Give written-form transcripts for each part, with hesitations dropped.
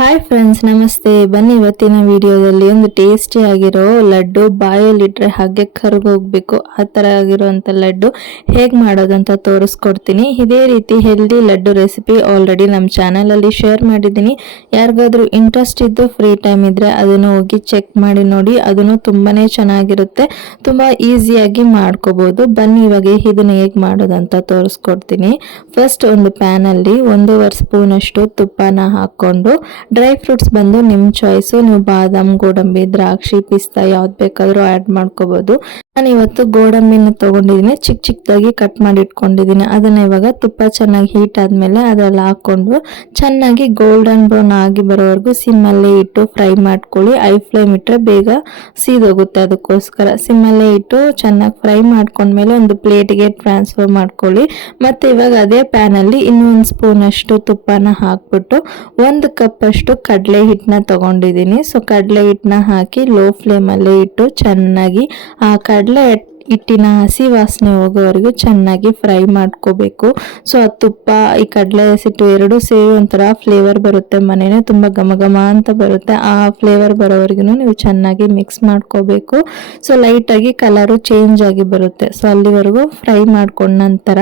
Hi friends, ನಮಸ್ತೆ. ಬನ್ನಿ ಇವತ್ತಿನ ವಿಡಿಯೋದಲ್ಲಿ ಒಂದು ಟೇಸ್ಟಿ ಆಗಿರೋ ಲಡ್ಡು ಬಾಯಲ್ಲಿಟ್ಟರೆ ಹಾಗೆ ಕರಗೋಗ್ಬೇಕು ಆ ಥರ ಆಗಿರೋಂಥ ಲಡ್ಡು ಹೇಗೆ ಮಾಡೋದಂತ ತೋರಿಸ್ಕೊಡ್ತೀನಿ. ಇದೇ ರೀತಿ ಹೆಲ್ದಿ ಲಡ್ಡು ರೆಸಿಪಿ ಆಲ್ರೆಡಿ ನಮ್ಮ ಚಾನಲಲ್ಲಿ ಶೇರ್ ಮಾಡಿದ್ದೀನಿ. ಯಾರಿಗಾದ್ರೂ ಇಂಟ್ರೆಸ್ಟ್ ಇದ್ದು ಫ್ರೀ ಟೈಮ್ ಇದ್ದರೆ ಅದನ್ನು ಹೋಗಿ ಚೆಕ್ ಮಾಡಿ ನೋಡಿ. ಅದನ್ನು ತುಂಬಾ ಚೆನ್ನಾಗಿರುತ್ತೆ, ತುಂಬ ಈಸಿಯಾಗಿ ಮಾಡ್ಕೋಬೋದು. ಬನ್ನಿ ಇವಾಗ ಇದನ್ನು ಹೇಗೆ ಮಾಡೋದಂತ ತೋರಿಸ್ಕೊಡ್ತೀನಿ. ಫಸ್ಟ್ ಒಂದು ಪ್ಯಾನಲ್ಲಿ 1.5 ಸ್ಪೂನಷ್ಟು ತುಪ್ಪನ ಹಾಕ್ಕೊಂಡು ಡ್ರೈ ಫ್ರೂಟ್ಸ್ ಬಂದು ನಿಮ್ಮ ಚಾಯ್ಸು. ನೀವು ಬಾದಾಮ್, ಗೋಡಂಬಿ, ದ್ರಾಕ್ಷಿ, ಪಿಸ್ತಾ ಯಾವ್ದು ಬೇಕಾದರೂ ಆ್ಯಡ್ ಮಾಡ್ಕೋಬೋದು. ನಾನು ಇವತ್ತು ಗೋಡಂಬಿನ ತೊಗೊಂಡಿದ್ದೀನಿ, ಚಿಕ್ಕ ಚಿಕ್ಕದಾಗಿ ಕಟ್ ಮಾಡಿ ಇಟ್ಕೊಂಡಿದ್ದೀನಿ. ಅದನ್ನು ಇವಾಗ ತುಪ್ಪ ಚೆನ್ನಾಗಿ ಹೀಟ್ ಆದಮೇಲೆ ಅದರಲ್ಲಿ ಹಾಕ್ಕೊಂಡು ಚೆನ್ನಾಗಿ ಗೋಲ್ಡನ್ ಬ್ರೌನ್ ಆಗಿ ಬರೋವರೆಗೂ ಸಿಮ್ಮಲ್ಲೇ ಇಟ್ಟು ಫ್ರೈ ಮಾಡ್ಕೊಳ್ಳಿ. ಐ ಫ್ಲೇಮ್ ಇಟ್ಟರೆ ಬೇಗ ಸೀದೋಗುತ್ತೆ, ಅದಕ್ಕೋಸ್ಕರ ಸಿಮ್ಮಲ್ಲೇ ಇಟ್ಟು ಚೆನ್ನಾಗಿ ಫ್ರೈ ಮಾಡ್ಕೊಂಡ್ಮೇಲೆ ಒಂದು ಪ್ಲೇಟ್ಗೆ ಟ್ರಾನ್ಸ್ಫರ್ ಮಾಡ್ಕೊಳ್ಳಿ. ಮತ್ತು ಇವಾಗ ಅದೇ ಪ್ಯಾನಲ್ಲಿ ಇನ್ನೊಂದು ಸ್ಪೂನಷ್ಟು ತುಪ್ಪನ ಹಾಕ್ಬಿಟ್ಟು 1 ಕಪ್ ಅಷ್ಟು ಕಡಲೆ ಹಿಟ್ಟನ್ನ ತಗೊಂಡಿದ್ದೀನಿ. ಸೊ ಕಡಲೆ ಹಿಟ್ಟನ್ನ ಹಾಕಿ ಲೋ ಫ್ಲೇಮಲ್ಲೇ ಇಟ್ಟು ಚೆನ್ನಾಗಿ ಆ ಕಡಲೆ ಹಿಟ್ಟಿನ ಹಸಿ ವಾಸನೆ ಹೋಗೋವರೆಗೂ ಚೆನ್ನಾಗಿ ಫ್ರೈ ಮಾಡ್ಕೋಬೇಕು. ಸೊ ಆ ತುಪ್ಪ, ಈ ಕಡಲೆ ಹಸಿಟ್ಟು ಎರಡೂ ಸೇರಿ ಒಂಥರ ಫ್ಲೇವರ್ ಬರುತ್ತೆ, ಮನೆಯೇ ತುಂಬ ಘಮ ಘಮ ಅಂತ ಬರುತ್ತೆ. ಆ ಫ್ಲೇವರ್ ಬರೋವರೆಗೂ ನೀವು ಚೆನ್ನಾಗಿ ಮಿಕ್ಸ್ ಮಾಡ್ಕೋಬೇಕು. ಸೊ ಲೈಟಾಗಿ ಕಲರು ಚೇಂಜ್ ಆಗಿ ಬರುತ್ತೆ. ಸೊ ಅಲ್ಲಿವರೆಗೂ ಫ್ರೈ ಮಾಡ್ಕೊಂಡ ನಂತರ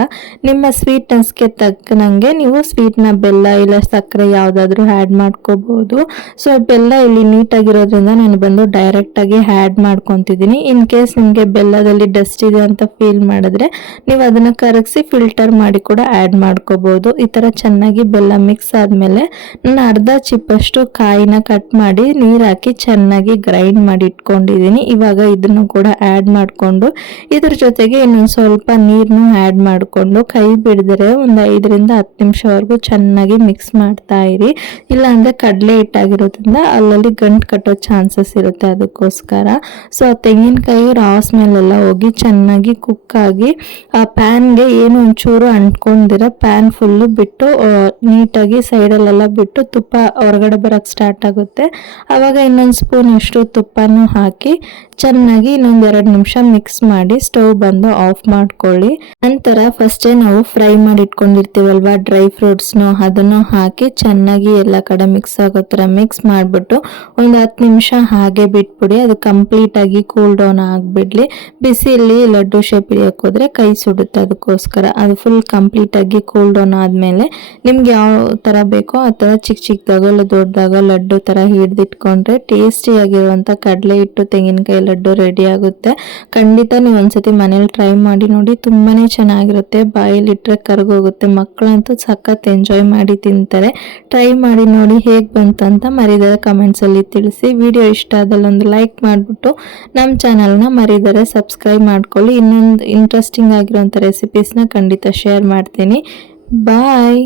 ನಿಮ್ಮ ಸ್ವೀಟ್ನೆಸ್ಗೆ ತಕ್ಕನಂಗೆ ನೀವು ಸ್ವೀಟ್ನ ಬೆಲ್ಲ ಇಲ್ಲ ಸಕ್ಕರೆ ಯಾವುದಾದ್ರೂ ಆ್ಯಡ್ ಮಾಡ್ಕೋಬೋದು. ಸೊ ಬೆಲ್ಲ ಇಲ್ಲಿ ನೀಟಾಗಿರೋದ್ರಿಂದ ನಾನು ಬಂದು ಡೈರೆಕ್ಟಾಗಿ ಆ್ಯಡ್ ಮಾಡ್ಕೊತಿದ್ದೀನಿ. ಇನ್ ಕೇಸ್ ನಿಮಗೆ ಬೆಲ್ಲದಲ್ಲಿ ಡಸ್ಟ್ ಇದೆ ಅಂತ ಫೀಲ್ ಮಾಡಿದ್ರೆ ನೀವು ಅದನ್ನ ಕರಗಿಸಿ ಫಿಲ್ಟರ್ ಮಾಡಿ ಕೂಡ ಆ್ಯಡ್ ಮಾಡ್ಕೋಬಹುದು. ಈ ತರ ಚೆನ್ನಾಗಿ ಬೆಲ್ಲ ಮಿಕ್ಸ್ ಆದ್ಮೇಲೆ ನಾನು ಅರ್ಧ ಚಿಪ್ಪಷ್ಟು ಕಾಯಿನ ಕಟ್ ಮಾಡಿ ನೀರ್ ಹಾಕಿ ಚೆನ್ನಾಗಿ ಗ್ರೈಂಡ್ ಮಾಡಿ ಇಟ್ಕೊಂಡಿದ್ದೀನಿ. ಇವಾಗ ಇದನ್ನು ಕೂಡ ಆ್ಯಡ್ ಮಾಡಿಕೊಂಡು ಇದ್ರ ಜೊತೆಗೆ ಇನ್ನೊಂದು ಸ್ವಲ್ಪ ನೀರನ್ನು ಆ್ಯಡ್ ಮಾಡಿಕೊಂಡು ಕೈ ಬಿಡಿದ್ರೆ ಒಂದು 5 ರಿಂದ 10 ನಿಮಿಷವರೆಗೂ ಚೆನ್ನಾಗಿ ಮಿಕ್ಸ್ ಮಾಡ್ತಾ ಇರಿ. ಇಲ್ಲಾಂದ್ರೆ ಕಡಲೆ ಹಿಟ್ಟಾಗಿರೋದ್ರಿಂದ ಅಲ್ಲಲ್ಲಿ ಗಂಟು ಕಟ್ಟೋ ಚಾನ್ಸಸ್ ಇರುತ್ತೆ, ಅದಕ್ಕೋಸ್ಕರ. ಸೊ ತೆಂಗಿನಕಾಯಿ ರಾ ಸ್ಮೆಲ್ ಹೋಗಿ ಚೆನ್ನಾಗಿ ಕುಕ್ ಆಗಿ ಆ ಪ್ಯಾನ್ಗೆ ಏನು ಒಂಚೂರು ಅಂಟ್ಕೊಂಡಿರ ಪ್ಯಾನ್ ಫುಲ್ಲು ಬಿಟ್ಟು ನೀಟಾಗಿ ಸೈಡಲ್ಲೆಲ್ಲ ಬಿಟ್ಟು ತುಪ್ಪ ಹೊರಗಡೆ ಬರಕ್ಕೆ ಸ್ಟಾರ್ಟ್ ಆಗುತ್ತೆ. ಆವಾಗ ಇನ್ನೊಂದು ಸ್ಪೂನ್ ಅಷ್ಟು ತುಪ್ಪನೂ ಹಾಕಿ ಚೆನ್ನಾಗಿ ಇನ್ನೊಂದು 2 ನಿಮಿಷ ಮಿಕ್ಸ್ ಮಾಡಿ ಸ್ಟವ್ ಬಂದು ಆಫ್ ಮಾಡ್ಕೊಳ್ಳಿ. ನಂತರ ಫಸ್ಟೇ ನಾವು ಫ್ರೈ ಮಾಡಿ ಇಟ್ಕೊಂಡಿರ್ತೀವಲ್ವಾ ಡ್ರೈ ಫ್ರೂಟ್ಸ್ನು, ಅದನ್ನು ಹಾಕಿ ಚೆನ್ನಾಗಿ ಎಲ್ಲ ಕಡೆ ಮಿಕ್ಸ್ ಆಗೋ ಥರ ಮಿಕ್ಸ್ ಮಾಡಿಬಿಟ್ಟು ಒಂದು 10 ನಿಮಿಷ ಹಾಗೆ ಬಿಟ್ಬಿಡಿ. ಅದು ಕಂಪ್ಲೀಟ್ ಆಗಿ ಕೂಲ್ ಡೌನ್ ಆಗಿಬಿಡ್ಲಿ. ಬಿಸಿಯಲ್ಲಿ ಲಡ್ಡು ಶೇಪ್ ಹಿಡಿಯೋಕೆ ಹೋದ್ರೆ ಕೈ ಸುಡುತ್ತೆ, ಅದಕ್ಕೋಸ್ಕರ ಅದು ಫುಲ್ ಕಂಪ್ಲೀಟ್ ಆಗಿ ಕೂಲ್ ಡೌನ್ ಆದಮೇಲೆ ನಿಮ್ಗೆ ಯಾವ ಥರ ಬೇಕೋ ಆ ಥರ ಚಿಕ್ಕ ಚಿಕ್ಕದಾಗ ಇಲ್ಲ ದೊಡ್ಡದಾಗ ಲಡ್ಡು ಥರ ಹಿಡಿದಿಟ್ಕೊಂಡ್ರೆ ಟೇಸ್ಟಿಯಾಗಿರುವಂಥ ಕಡಲೆ ಹಿಟ್ಟು ತೆಂಗಿನಕಾಯಿ ಲಡ್ಡು ರೆಡಿ ಆಗುತ್ತೆ. ಖಂಡಿತ ನೀವು ಒಂದ್ಸತಿ ಮನೇಲಿ ಟ್ರೈ ಮಾಡಿ ನೋಡಿ, ತುಂಬಾನೇ ಚೆನ್ನಾಗಿರುತ್ತೆ. ಬಾಯಲ್ಲಿ ಇಟ್ಟರೆ ಕರಗೋಗುತ್ತೆ. ಮಕ್ಕಳಂತೂ ಸಖತ್ ಎಂಜಾಯ್ ಮಾಡಿ ತಿಂತಾರೆ. ಟ್ರೈ ಮಾಡಿ ನೋಡಿ ಹೇಗೆ ಬಂತು ಅಂತ ಮರಿದರೆ ಕಮೆಂಟ್ಸಲ್ಲಿ ತಿಳಿಸಿ. ವಿಡಿಯೋ ಇಷ್ಟ ಆದಲ್ಲಿ ಒಂದು ಲೈಕ್ ಮಾಡಿಬಿಟ್ಟು ನಮ್ಮ ಚಾನಲ್ನ ಮರಿದರೆ ಸಬ್ಸ್ಕ್ರೈಬ್ ಮಾಡ್ಕೊಳ್ಳಿ. ಇನ್ನೊಂದು ಇಂಟ್ರೆಸ್ಟಿಂಗ್ ಆಗಿರೋಂಥ ರೆಸಿಪೀಸ್ನ ಖಂಡಿತ ಶೇರ್ ಮಾಡ್ತೀನಿ. ಬಾಯ್.